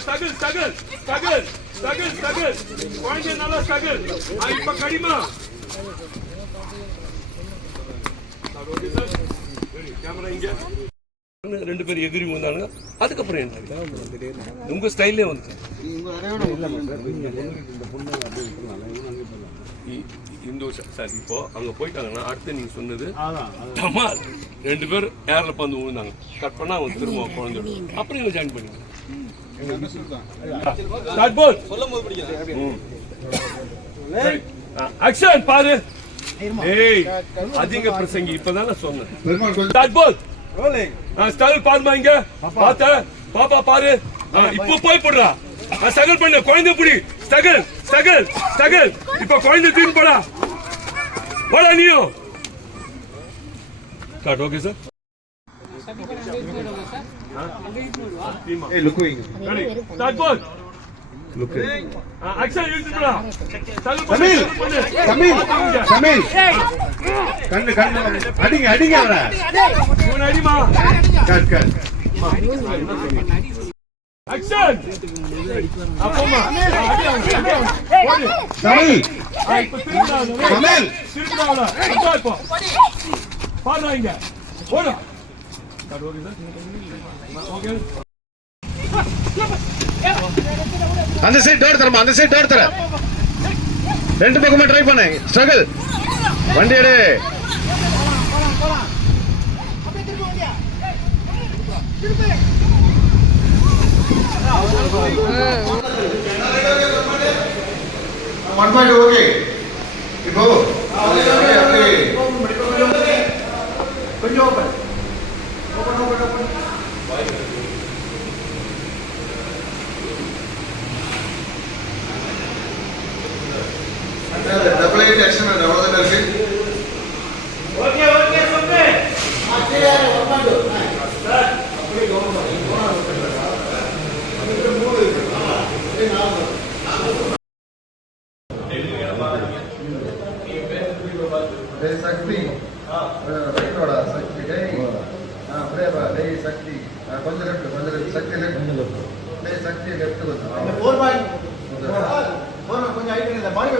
Struggle struggle struggle struggle struggle குழந்தை நல்லா struggle. இப்ப கடிமா கேமரா இங்க ரெண்டு பேரும் எகிரி வந்தாங்க. அதுக்கப்புறம் என்ன உங்க ஸ்டைல்லே வந்து இந்த சார் இப்போ அங்க போயிட்டாங்கன்னா அடுத்து நீங்க சொன்னது டமால் ரெண்டு பேர் ஏர்ல பந்து விழுந்தாங்க. கட் பண்ணா அவங்க திரும்ப குழந்தை அப்புறம் இவங்க ஜாயின் பண்ணுங்க. ஆக்ஷன் பாரு. ஏய் அதிக பிரசங்கி இப்பதானே சொன்னேன். ஸ்டார்ட் பால் ஸ்டார்ட் பாருமா இங்க பாத்த பாப்பா பாரு. இப்போ போய் போடுறா. ஸ்ட்ரகிள் பண்ணு குழந்தை புடி. Struggle struggle struggle. இப்ப குழந்தை தீர்ந்து போடா. போடா நீயும். Start. Okay sir. Hey, look wing. Ready. Start ball. Look. Action use it bra. Samil. Samil. Samil. Kannu kannu. Adinga avara. Ivan adima. Cut. Action. Apoma. Samil. Samil. Sirpa avara. Start po. Paana inga. Oda. அந்த side door தரமா. அந்த side door தர. ரெண்டு பக்கமா try பண்ணு. Struggle. வண்டி எடு. One point okay. இப்போ கொஞ்சம் ஓபன். டபுள் எயிட் ஆக்ஷன் அவ்வளவுதான் இருக்கு. Okay okay super. ஆச்சரிய ஒர்க் சார். அப்படியே கவுண்ட் பண்ணி அதுக்கு மூணு இருக்கு. ஏ நாலு டே சக்தி. ரைட்டோட சக்தி டே. பிரேவா டே சக்தி. கொஞ்சம் லெஃப்ட் சக்தி லெஃப்ட். டே சக்தி லெஃப்ட் வந்து 4 பாயிண்ட். கொஞ்சம் ஹைட் இல்ல பாடி